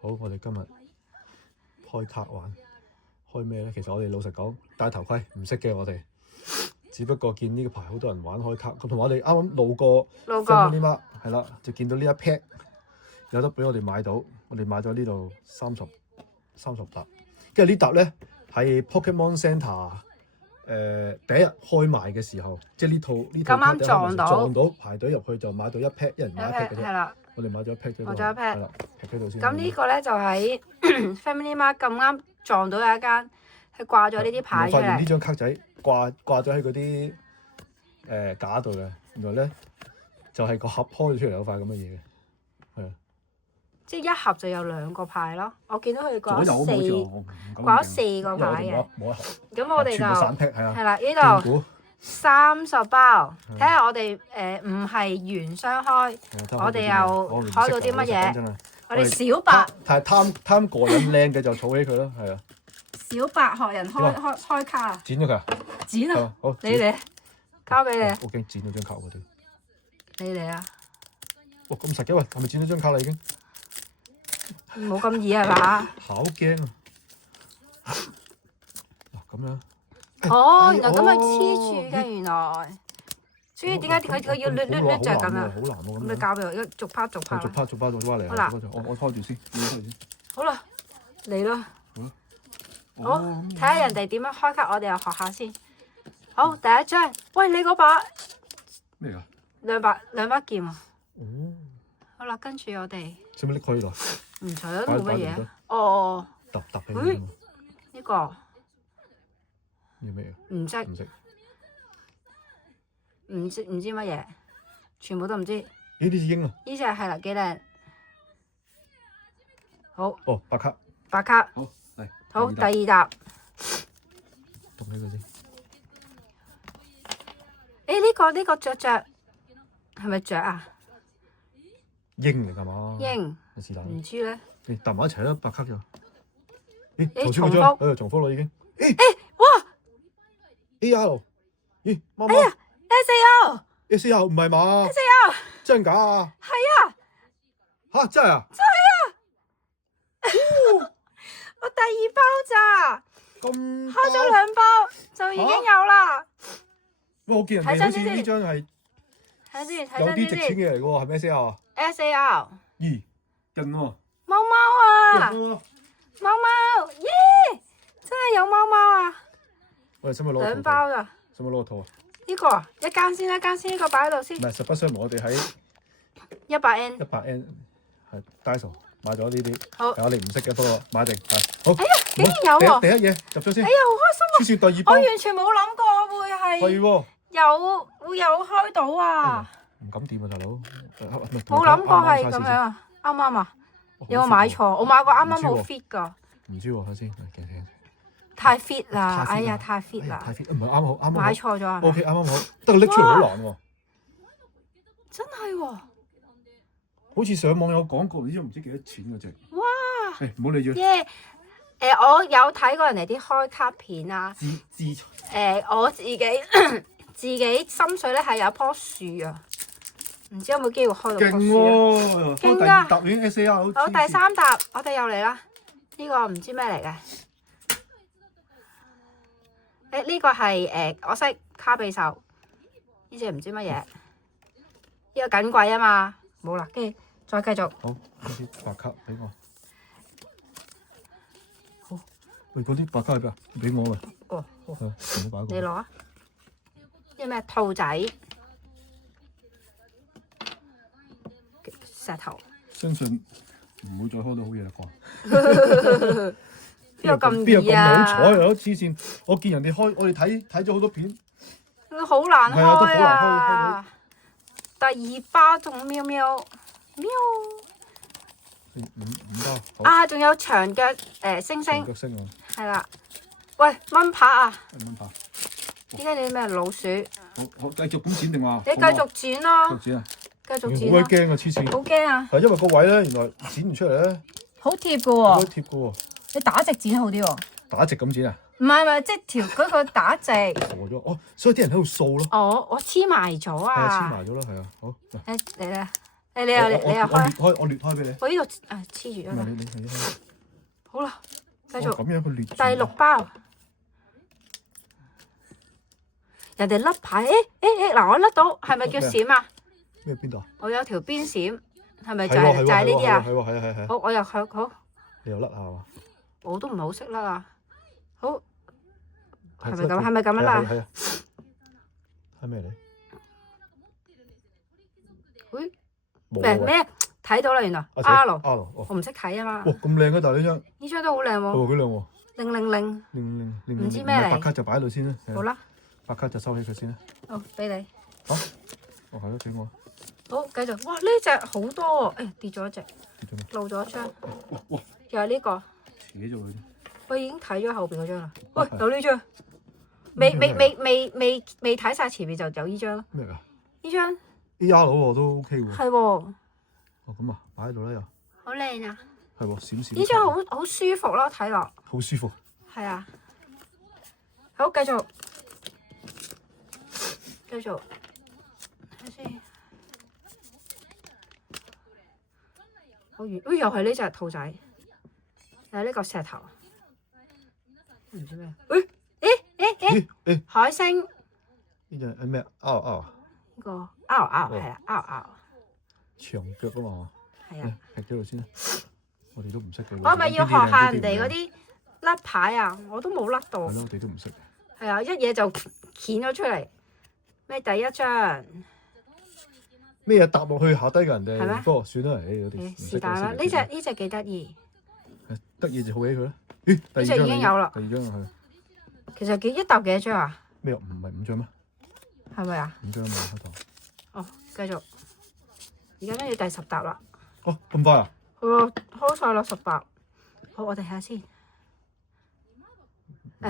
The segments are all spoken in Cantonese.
好，我哋今日開卡玩，開咩咧？其實我哋老實講，戴頭盔唔識嘅我哋，只不過見呢個排好多人玩開卡，咁同埋我哋啱啱路過 Family Mart 係啦，就見到呢一 pack 有得俾我哋買到，我哋買咗呢度30沓，跟住呢沓咧係 Pokemon Center 第一日開賣嘅時候，即係呢套咁啱撞到排隊入去就買到一 pack，一人買一 pack 嘅啫。係啦，我哋買咗一 pack 啫。買咗一 pack。係啦，喺度先。咁呢個咧就喺 Family Mart 咁啱撞到有一間，佢掛咗呢啲牌出我發現呢嚟。張卡仔掛咗喺嗰啲架度嘅，原來咧就係個盒開咗出嚟有塊咁嘅嘢嘅，係啊。即係一盒就有2個牌咯。我見到佢掛咗4個牌嘅。冇一盒。咁我哋全部散 pack 係啊。係啦，呢度30包，睇下我哋唔係原箱開，我哋又開到啲乜嘢？我哋小白，但係貪個人靚嘅就儲起佢咯，係啊。小白學人開卡啊！剪咗佢啊！剪啊！好，你嚟，交俾你。我驚剪咗張卡嗰啲。你嚟啊！哇，咁實嘅喂，係咪剪咗張卡啦已經？冇咁易係嘛？好驚啊！嗱咁樣。哦，原來咁樣黐住嘅原來，所以點解佢要捋就係咁啊？好難喎！咁你教俾我，逐 part 嚟。嚟。好啦，我拖住先，好啦，嚟啦。好，睇下人哋點樣開卡，我哋又學下先。好，第一張，喂，你嗰把咩㗎？兩把劍啊！哦。好啦，跟住我哋。使唔使拎開呢度？唔使啦，冇乜嘢。哦。揼起。呢個。要咩啊？唔識。唔知乜嘢，全部都唔知。呢啲鷹啊！呢隻係啦，幾靚。好。哦，白卡。好，嚟。好，第二沓。讀起佢先。呢個雀係咪雀啊？鷹嚟㗎嘛？鷹。是但。唔知咧。你搭埋一齊啦，白卡咋？咦，重複。重複啦已經。哇 ！AR。咦，媽媽。哎呀 SAR 唔係嘛 ！SAR。真假啊？係啊。嚇！真係啊？真係啊！我第2包咋？咁。開咗2包就已經有啦。喂，我見人哋好似呢張係有啲值錢嘅嚟㗎喎，係咩 SAR 啊 ？SAR。咦，勁喎！貓啊！貓，耶！真係有貓啊！我哋使唔使攞2包咋？使唔使攞個套啊？呢個一間先，呢個擺喺度先。唔係，實不相瞞，我哋喺100N 係 Daiso 買咗呢啲。好。我哋唔識嘅，不過買定係。好。哎呀，竟然有喎！第一嘢入咗先。哎呀，好開心啊！黐線，第2包。我完全冇諗過會係。係喎。會有開到啊！唔敢掂啊，大佬。冇諗過係咁樣啊！啱唔啱啊？有冇買錯？我買過啱啱好 fit 㗎。唔知喎，睇先。太 fit 啦！哎呀，太 fit 啦！太 fit，唔係啱好。買錯咗啊 OK，啱好。得拎出嚟好難喎。真係喎！好似上網有廣告，呢張唔知幾多錢嗰隻。哇！唔好理住。我有睇過人哋啲開卡片啊。我自己心水咧係有棵樹啊，唔知有冇機會開到棵樹啊？勁啊！第2沓已經 SAR 好。好，第3沓，我哋又嚟啦。呢個唔知咩嚟嘅。呢個係我識卡比獸，呢隻唔知乜嘢。呢個緊貴啊嘛，冇啦，跟住再繼續。好，嗰啲白卡俾我。好，喂，嗰啲白卡係邊啊？俾我啊。哦，好。你攞啊！呢個咩兔仔？石頭。相信唔會再開到好嘢啦啩？邊有咁易啊？好彩啊！黐線，我見人哋開，我哋睇咗好多片，好難開啊！都好難開。第2包仲喵喵，五包。啊，仲有長腳星星。長腳星啊！係啦，喂，蚊拍啊！蚊拍。點解你咩老鼠？我繼續咁剪定話？你繼續剪咯。繼續剪啊！繼續剪。好鬼驚啊！黐線。好驚啊！係因為個位咧，原來剪唔出嚟咧。好貼㗎喎。好貼㗎喎。你打直剪好啲喎。打直咁剪啊？唔係，即係嗰個打直。傻咗哦，所以啲人喺度掃咯。我黐埋咗啊！係啊，黐埋咗啦，係啊，好。嚟啦！你又開，我裂開俾你。我呢度黐住咗啦。你開。好啦，繼續。咁樣佢裂住。第6包。人哋甩牌，嗱我甩到，係咪叫閃啊？咩邊度啊？我有條邊閃，係咪就係呢啲啊？係。好，我又好。你又甩下嘛？我都唔係好識甩啊。好，係咪咁？係咪咁啊啦？係啊。係咩嚟？咩？睇到啦，原來 R，我唔識睇啊嘛。哇，咁靚嘅，但係呢張。呢張都好靚喎。係喎，幾靚喎。000，唔知咩嚟。白卡就擺喺度先啦。好啦。白卡就收起佢先啦。好，俾你。好。係咯，俾我。好，繼續。哇，呢隻好多喎，跌咗一隻。漏咗一張。哇！又係呢個。扯咗佢。我已經睇咗後邊嗰張啦。喂，有呢張。未睇晒前面就有呢張咯。咩㗎？呢張。AR 喎都 OK 喎。係喎。哦，咁啊，擺喺度啦又。好靚啊！係喎，閃閃。呢張好舒服咯，睇落。好舒服。係啊。好，繼續。睇下先。好完，又係呢隻兔仔，又係呢個石頭。唔知咩？海星。呢隻係咩？R。呢個 R 係啊 R。長腳啊嘛。係啊。劈咗度先啦。我哋都唔識嘅。我係咪要學下人哋嗰啲甩牌啊？我都冇甩到。係咯，我哋都唔識。係啊，一嘢就掀咗出嚟。咩第一張？咩嘢搭落去下低嘅人哋？係咩？不過算啦，我哋是但啦。呢隻幾得意。得意就好起佢啦。呢隻已經有啦。第2張係。其實一沓幾多張啊？咩？唔係5張咩？係咪啊？5張嘛開頭。哦，繼續。而家都要第10沓啦。哦，咁快啊？係喎，開晒啦10沓。好，我哋睇下先。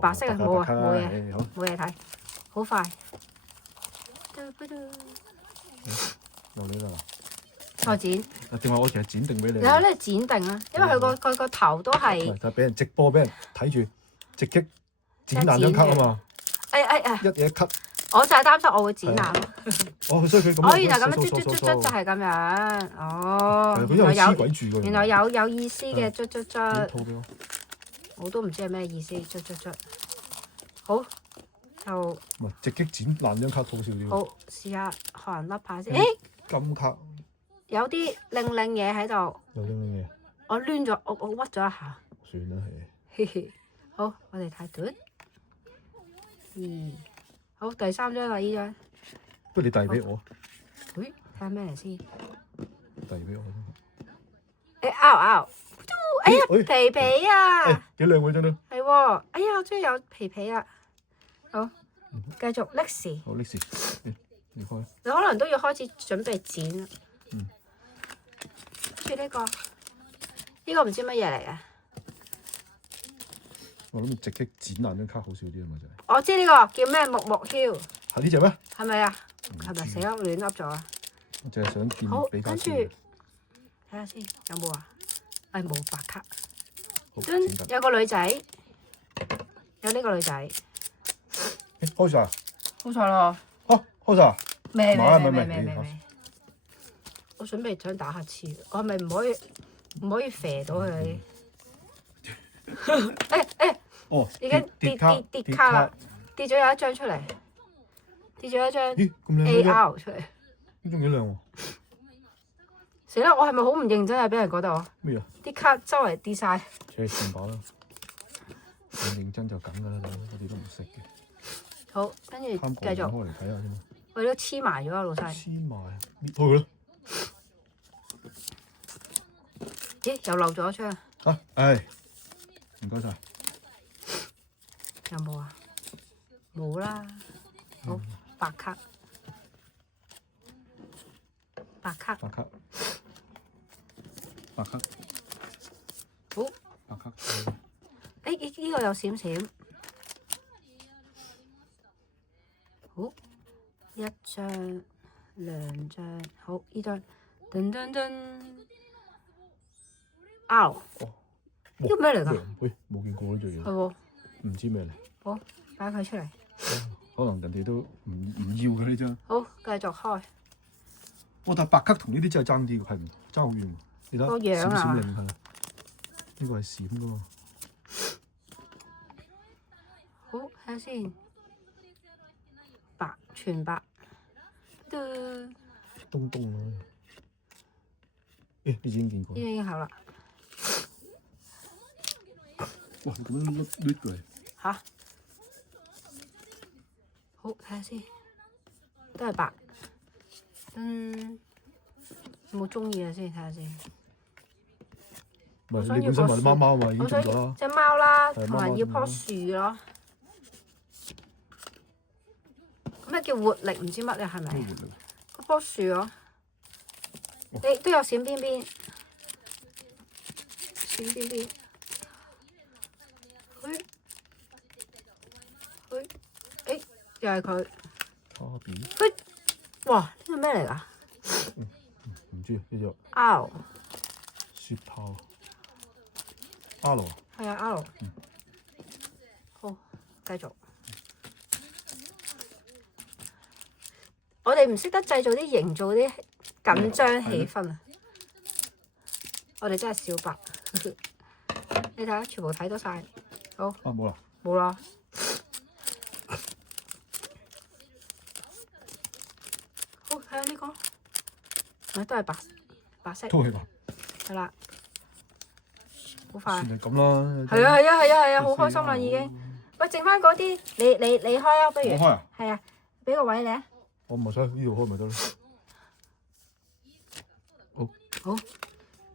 白色啊，冇嘢睇，好快。又呢啦。再剪。定話我其實剪定俾你？你喺呢度剪定啦，因為佢個頭都係。就俾人直播，俾人睇住，直擊剪爛張卡啊嘛。一嘢 cut。我就係擔心我會剪爛。哦，所以佢咁。原來咁樣捽就係咁樣。哦。原來有意思嘅捽。我都唔知係咩意思，捽。好，就。直擊剪爛張卡好少啲。好，試下學人甩牌先。金卡。有啲令嘢喺度。有啲咩嘢？我攣咗，我屈咗一下。算啦，係。好，我哋睇嘟。好，第3張啦，呢張。不如你遞俾我。睇下咩嚟先。遞俾我。拗。哎呀，皮皮啊！幾靚喎張都。係喎，哎呀，我終於有皮皮啦。好，繼續歷時。好，歷時。你開。你可能都要開始準備剪啦。跟住呢個唔知乜嘢嚟嘅。我諗直擊剪爛張卡好少啲啊嘛，就係。我知呢個叫咩木梟。係呢隻咩？係咪啊？係咪死啦？亂噏咗啊！我淨係想見好，比較跟住睇下先，有冇啊？冇白卡。有個女仔，有呢個女仔。開晒。開晒啦。開晒。未。我準備想打下次，我係咪唔可以射到佢？已經跌卡啦，跌咗有一張出嚟，跌咗一張 AR 出嚟。呢張幾靚喎！死啦！我係咪好唔認真啊？俾人覺得我咩啊？啲卡周圍跌晒。算把啦，唔認真就咁噶啦，我哋都唔識嘅。好，跟住繼續。開嚟睇下先。我都黐埋咗啊，老細。黐埋，搣開佢咯。咦？又漏咗張。唔該晒。有冇啊？冇啦。好，白卡。好。白卡。呢個有閃閃。好，一張、2張，好，呢張，噔噔噔。R。呢個咩嚟㗎？喂，冇見過呢隻嘢。係喎。唔知咩嚟。好，擺佢出嚟。可能人哋都唔要嘅呢張。好，繼續開。但係白卡同呢啲真係爭啲，係唔爭好遠。你睇個樣啊閃閃令係，呢個係閃噶嘛？好睇下先，白全白，嘟，東東啊！呢已經見過。呢個已經好啦。哇！咁樣攣過嚟。嚇！好睇下先，都係白。有冇中意啊？先睇下先。唔係你本身話你貓貓嘛，已經我想中咗啦。隻貓啦，同係貓貓埋要棵樹咯。咩叫活力？唔知乜啊？係咪？嗰棵樹咯。你都有閃邊邊，閃邊邊。誒，又係佢。卡比。哇！呢個咩嚟㗎？唔知呢隻。 R。雪豹。R 啊。係啊 ，R。好，繼續。我哋唔識得製造啲營造啲緊張氣氛啊！我哋真係小白。你睇下，全部睇到晒。好。啊冇啦。冇啦。好，睇下呢個，咪都係白色。都係白。係啦，好快。算係咁啦。係啊，好開心啦已經。喂，剩翻嗰啲，你開啊，不如。我開啊？係啊，俾個位你啊。我唔係想呢度開咪得咯。好。好。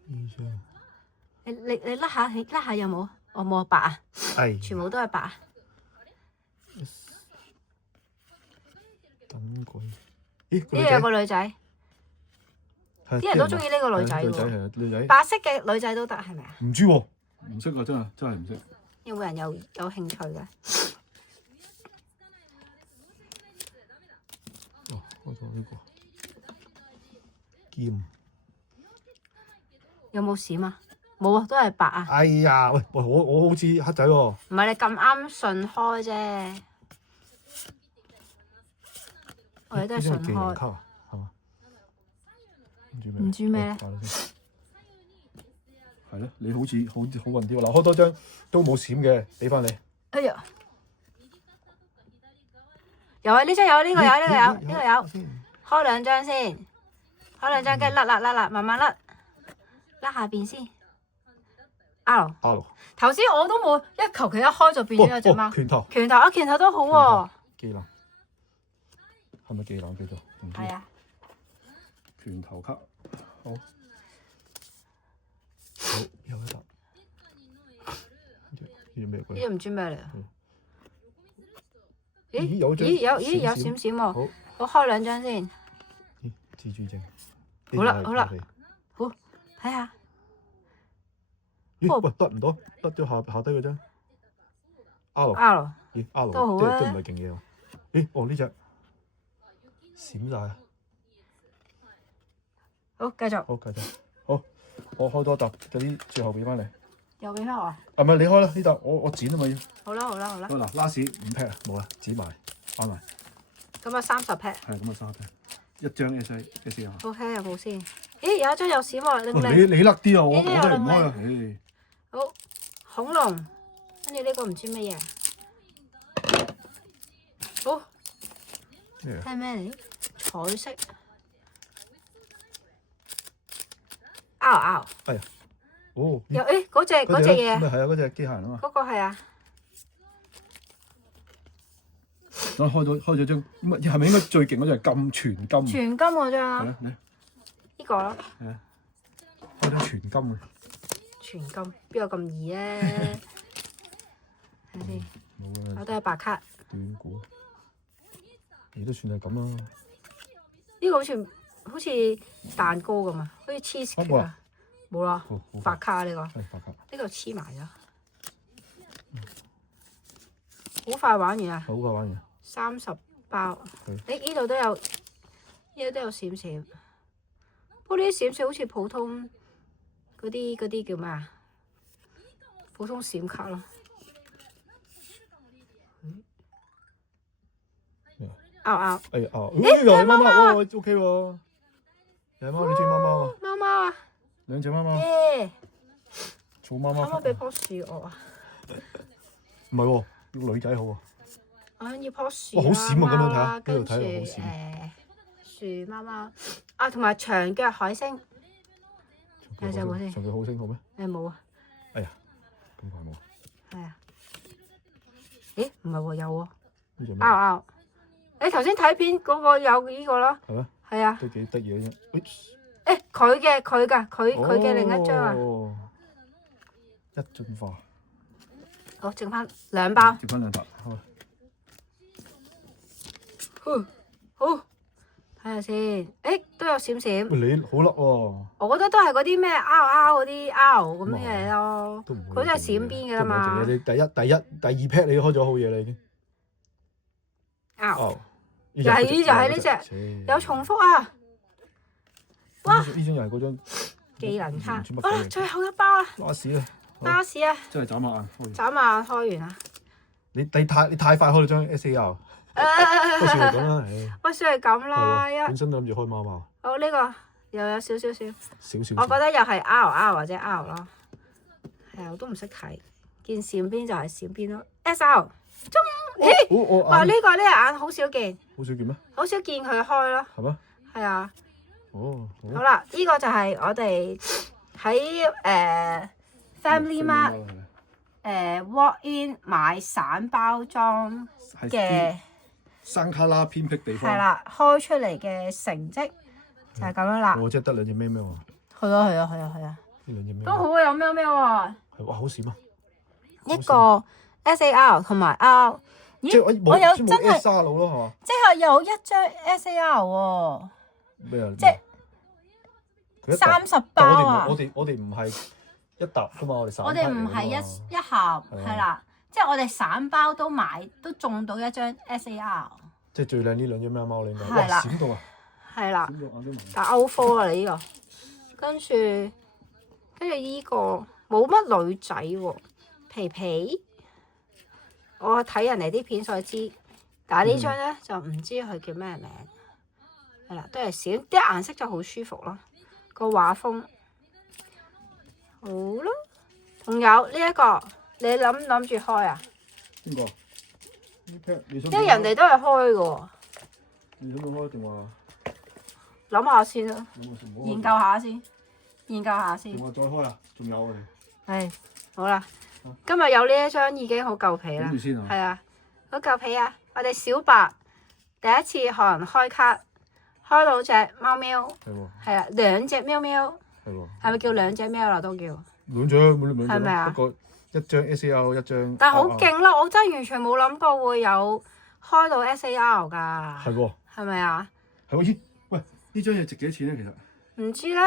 呢張。你甩下有冇？我冇白啊。係。全部都係白啊。等佢。咦？呢度有個女仔。啲人都中意呢個女仔女仔係啊，女仔。白色嘅女仔都得係咪啊？唔知喎，唔識啊，真係唔識。有冇人有興趣嘅？哦，開咗呢個劍。有冇閃啊？冇啊，都係白啊。哎呀，喂，我好似黑仔喎。唔係你咁啱順開啫，我哋都係順開。係嘛？唔知咩咧？係咯，你好似好運啲喎。嗱，開多張都冇閃嘅，俾翻你。哎呀，有啊！呢張有，呢個有，呢個有，呢個有。開兩張先，開兩張，跟住甩，慢慢甩下邊先。R。頭先我都冇一求其一開就變咗有隻貓。拳頭。拳頭啊，拳頭都好喎。技能係咪技能叫做？係啊。拳頭卡，好，有一沓。呢咩鬼？呢個唔知咩嚟啊？咦有閃閃喎！我開兩張先。咦，蜘蛛精。好啦，好，睇下。咦？喂，得唔到？得咗下低嗰張。R。咦 ？R 都好啊。都唔係勁嘢喎。咦？哦呢隻閃晒啊！好，繼續。好，繼續。好，我開多沓嗰啲，最後俾翻你。又俾翻我啊？唔係你開啦，呢沓我剪啊嘛要。好啦。好嗱，last 5 pack 啊，冇啦，剪埋，啱埋。咁啊30 pack。係咁啊30 pack，一張 S 啊。好睇有冇先？咦，有一張有閃喎，令你甩啲啊，我呢啲真係唔開啊，好，恐龍，跟住呢個唔知乜嘢。好。睇咩嚟？彩色。R。係啊。哦。有嗰隻嘢。係啊，嗰隻機械人啊嘛。嗰個係啊。我開咗張，係咪應該最勁嗰隻係金全金？全金嗰張啊。嚟呢個咯。係啊。開張全金啊！全金邊有咁易咧？睇下先。冇啊。我都係白卡。斷估。你都算係咁啦。呢個好似蛋糕咁啊，好似 cheese 啊。冇啦。白卡呢個。係白卡。呢個黐埋咗。好快玩完啊！好快玩完。30包。呢度都有閃閃。不過呢啲閃閃好似普通嗰啲叫咩啊？普通閃卡咯。拗。哎呀，呢個係貓貓，OK 喎。有貓，你中意貓貓啊？貓貓啊！兩隻貓貓，耶！草貓貓。可唔可以俾棵樹我啊？唔係喎，要女仔好喎。我想要棵樹哇，好閃啊！咁樣睇下，呢跟住度睇落好閃。樹貓貓啊，同埋長腳海星。有隻冇先？長腳好星好咩？冇啊。哎呀，咁快冇。係啊。咦？唔係喎，有喎。呢隻咩？拗。你頭先睇片嗰個有呢個咯。係咩？係啊。都幾得意嘅啫。佢嘅另一張啊。一樽花。好，剩翻2包。剩翻2包。好，睇下先。都有閃閃。你好甩喎！我覺得都係嗰啲咩拗嗰啲拗咁嘅嘢咯。佢都係閃邊嘅啦嘛。你第二 pack 你開咗好嘢啦已經。拗。又係呢隻，有重複啊！哇！呢張又係嗰張技能卡。好啦，最後1包啦。巴士啊！巴士啊！真係眨下眼開。眨下眼開完啦。你太快開咗張 SAR。不算係咁啦，不算係咁啦。本身都諗住開貓貓。好，呢個又有少少。少。我覺得又係 R 或者 R 咯。係啊，我都唔識睇。見閃邊就係閃邊咯。SR。咦？哇！呢個眼好少見。好少見咩？好少見佢開咯。係咩？係啊。哦。好啦，呢個就係我哋喺Family Mart walk in 買散包裝嘅山卡拉偏僻地方。係啦，開出嚟嘅成績就係咁樣啦。我真係得2隻喵喵啊！係啊。呢2隻喵都好啊，有喵喵喎。係哇，好閃啊！一個 SAR 同埋 R。咦？我有真係沙佬咯，係嘛？即係有一張 SAR 喎。咩啊？即係30包啊！我哋唔係一沓噶嘛，我哋唔係一盒，係啦。即係我哋散包都中到一張 SAR。即係最靚呢2隻貓貓你應該。係啦。閃到啊！係啦。但歐科啊，你呢個。跟住呢個冇乜女仔喎，皮皮。我睇人哋啲片所以知，但係呢張咧就唔知佢叫咩名。係啦，都係閃，啲顏色就好舒服咯。個畫風好咯。仲有呢一個，你諗住開啊？邊個？即係人哋都係開嘅喎。你想唔想開定話？諗下先啦。研究下先。定話再開啊？仲有啊？係，好啦。今日有呢一張已經好夠皮啦。係啊，好夠皮啊！我哋小白第一次學人開卡，開到隻貓喵。係啊，2隻喵喵。係咪叫2隻喵啦？都叫。2張，係咪啊？一張 SAR 一張。但係好勁啦！我真係完全冇諗過會有開到 SAR 㗎。係喎。係咪啊？係喎，咦？喂，呢張嘢值幾多錢咧？其實。唔知咧。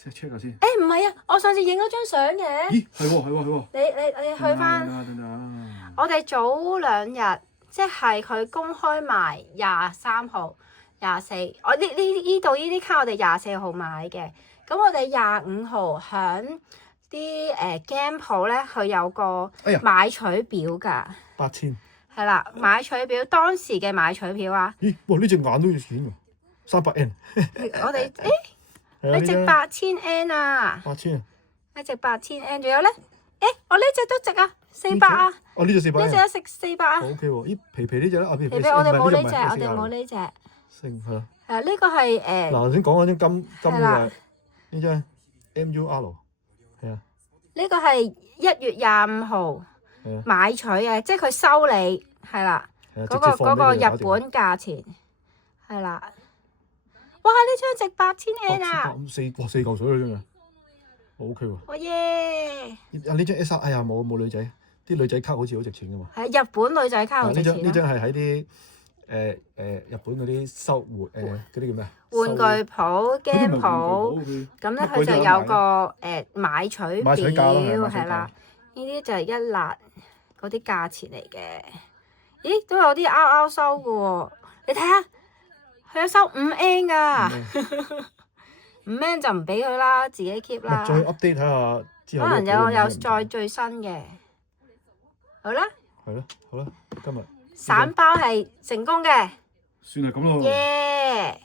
check 下先。唔係啊！我上次影咗張相嘅。咦？係喎。你去翻。我哋早2日，即係佢公開賣23號、24。我呢度呢啲卡我哋24號買嘅。咁我哋25號響啲game 鋪咧，佢有個買取表㗎。8000。係啦，買取表當時嘅買取表啊。咦？哇！呢隻眼都要錢喎，300N。我哋你值8000N 啊！8000。你值8000N，仲有咧？我呢隻都值啊，400啊。哦，呢隻400。呢隻都值400啊。OK 喎，咦？皮皮呢隻咧？皮皮我哋冇呢隻，我哋冇呢隻。係咯。呢個係嗱，頭先講嗰張金嘅呢張 MUR。係啊。呢個係1月25號買取嘅，即係佢收你係啦。嗰個日本價錢係啦。哇！呢張值8000N 啊！4嚿水啦，真係。OK 喎。哇耶！呢張 SR， 哎呀冇女仔，啲女仔卡好似好值錢噶嘛。係日本女仔卡好值錢。呢張係喺啲日本嗰啲收嗰啲叫咩啊？玩具鋪、game 鋪，咁咧佢就有個買取表係啦。呢啲就係1辣嗰啲價錢嚟嘅。咦？都有啲 R 收嘅喎，你睇下，佢有收5N 㗎。5N 就唔俾佢啦，自己 keep 啦。再 update 睇下之後。可能有再最新嘅。好啦。係咯，好啦，今日。散包係成功嘅。算係咁咯。耶！